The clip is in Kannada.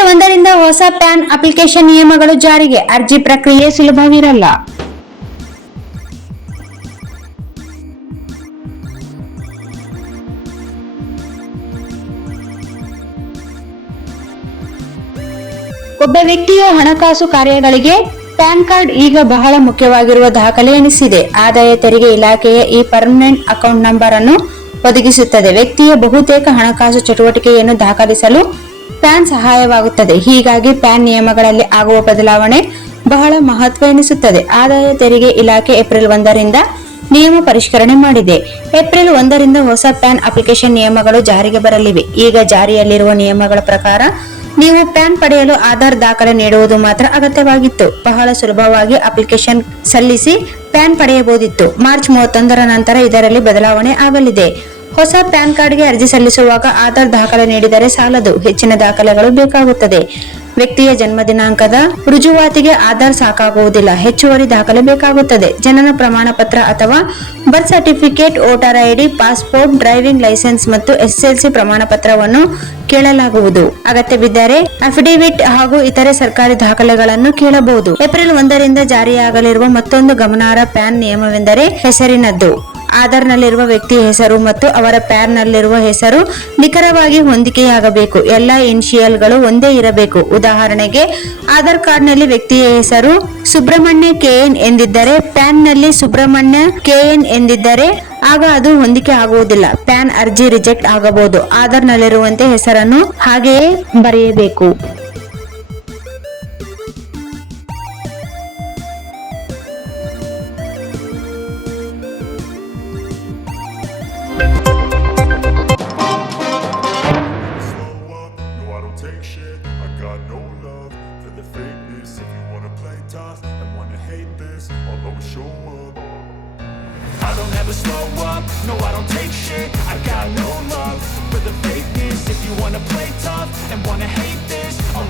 ಏಪ್ರಿಲ್ 1ರಿಂದ ಹೊಸ ಪ್ಯಾನ್ ಅಪ್ಲಿಕೇಶನ್ ನಿಯಮಗಳು ಜಾರಿಗೆ. ಅರ್ಜಿ ಪ್ರಕ್ರಿಯೆ ಸುಲಭವಿರಲ್ಲ. ಒಬ್ಬ ವ್ಯಕ್ತಿಯ ಹಣಕಾಸು ಕಾರ್ಯಗಳಿಗೆ ಪ್ಯಾನ್ ಕಾರ್ಡ್ ಈಗ ಬಹಳ ಮುಖ್ಯವಾಗಿರುವ ದಾಖಲೆ ಎನಿಸಿದೆ. ಆದಾಯ ತೆರಿಗೆ ಇಲಾಖೆಯ ಈ ಪರ್ಮನೆಂಟ್ ಅಕೌಂಟ್ ನಂಬರ್ ಅನ್ನು ಒದಗಿಸುತ್ತದೆ. ವ್ಯಕ್ತಿಯ ಬಹುತೇಕ ಹಣಕಾಸು ಚಟುವಟಿಕೆಯನ್ನು ದಾಖಲಿಸಲು ಪ್ಯಾನ್ ಸಹಾಯವಾಗುತ್ತದೆ. ಹೀಗಾಗಿ ಪ್ಯಾನ್ ನಿಯಮಗಳಲ್ಲಿ ಆಗುವ ಬದಲಾವಣೆ ಬಹಳ ಮಹತ್ವ ಎನಿಸುತ್ತದೆ. ಆದಾಯ ತೆರಿಗೆ ಇಲಾಖೆ ಏಪ್ರಿಲ್ 1ರಿಂದ ನಿಯಮ ಪರಿಷ್ಕರಣೆ ಮಾಡಿದೆ. ಏಪ್ರಿಲ್ 1ರಿಂದ ಹೊಸ ಪ್ಯಾನ್ ಅಪ್ಲಿಕೇಶನ್ ನಿಯಮಗಳು ಜಾರಿಗೆ ಬರಲಿವೆ. ಈಗ ಜಾರಿಯಲ್ಲಿರುವ ನಿಯಮಗಳ ಪ್ರಕಾರ ನೀವು ಪ್ಯಾನ್ ಪಡೆಯಲು ಆಧಾರ್ ದಾಖಲೆ ನೀಡುವುದು ಮಾತ್ರ ಅಗತ್ಯವಾಗಿತ್ತು. ಬಹಳ ಸುಲಭವಾಗಿ ಅಪ್ಲಿಕೇಶನ್ ಸಲ್ಲಿಸಿ ಪ್ಯಾನ್ ಪಡೆಯಬಹುದಿತ್ತು. ಮಾರ್ಚ್ 31ರ ನಂತರ ಇದರಲ್ಲಿ ಬದಲಾವಣೆ ಆಗಲಿದೆ. ಹೊಸ ಪ್ಯಾನ್ ಕಾರ್ಡ್ಗೆ ಅರ್ಜಿ ಸಲ್ಲಿಸುವಾಗ ಆಧಾರ್ ದಾಖಲೆ ನೀಡಿದರೆ ಸಾಲದು, ಹೆಚ್ಚಿನ ದಾಖಲೆಗಳು ಬೇಕಾಗುತ್ತದೆ. ವ್ಯಕ್ತಿಯ ಜನ್ಮ ದಿನಾಂಕದ ರುಜುವಾತಿಗೆ ಆಧಾರ್ ಸಾಕಾಗುವುದಿಲ್ಲ, ಹೆಚ್ಚುವರಿ ದಾಖಲೆ ಬೇಕಾಗುತ್ತದೆ. ಜನನ ಪ್ರಮಾಣ ಪತ್ರ ಅಥವಾ birth certificate, voter ID, passport, driving licence ಮತ್ತು ಎಸ್ಎಸ್ಎಲ್ಸಿ ಪ್ರಮಾಣ ಪತ್ರವನ್ನು ಕೇಳಲಾಗುವುದು. ಅಗತ್ಯಬಿದ್ದರೆ ಅಫಿಡವಿಟ್ ಹಾಗೂ ಇತರೆ ಸರ್ಕಾರಿ ದಾಖಲೆಗಳನ್ನು ಕೇಳಬಹುದು. ಏಪ್ರಿಲ್ 1ರಿಂದ ಜಾರಿಯಾಗಲಿರುವ ಮತ್ತೊಂದು ಗಮನಾರ್ಹ ಪ್ಯಾನ್ ನಿಯಮವೆಂದರೆ ಹೆಸರಿನದ್ದು. ಆಧಾರ್ನಲ್ಲಿರುವ ವ್ಯಕ್ತಿಯ ಹೆಸರು ಮತ್ತು ಅವರ ಪ್ಯಾನ್ ನಲ್ಲಿರುವ ಹೆಸರು ನಿಖರವಾಗಿ ಹೊಂದಿಕೆಯಾಗಬೇಕು. ಎಲ್ಲಾ ಇನಿಷಿಯಲ್ಗಳು ಒಂದೇ ಇರಬೇಕು. ಉದಾಹರಣೆಗೆ, ಆಧಾರ್ ಕಾರ್ಡ್ನಲ್ಲಿ ವ್ಯಕ್ತಿಯ ಹೆಸರು ಸುಬ್ರಹ್ಮಣ್ಯ ಕೆಎನ್ ಎಂದಿದ್ದರೆ ಪ್ಯಾನ್ ನಲ್ಲಿ ಸುಬ್ರಹ್ಮಣ್ಯ ಕೆಎನ್ ಎಂದಿದ್ದರೆ ಆಗ ಅದು ಹೊಂದಿಕೆ ಆಗುವುದಿಲ್ಲ. ಪ್ಯಾನ್ ಅರ್ಜಿ ರಿಜೆಕ್ಟ್ ಆಗಬಹುದು. ಆಧಾರ್ ನಲ್ಲಿರುವಂತೆ ಹೆಸರನ್ನು ಹಾಗೆಯೇ ಬರೆಯಬೇಕು. Take shit, I got no love for the fakeness. If you wanna play tough and wanna hate this, I'll always show up. I don't ever slow up, no I don't take shit. I got no love for the fakeness. If you wanna play tough and wanna hate this, I'll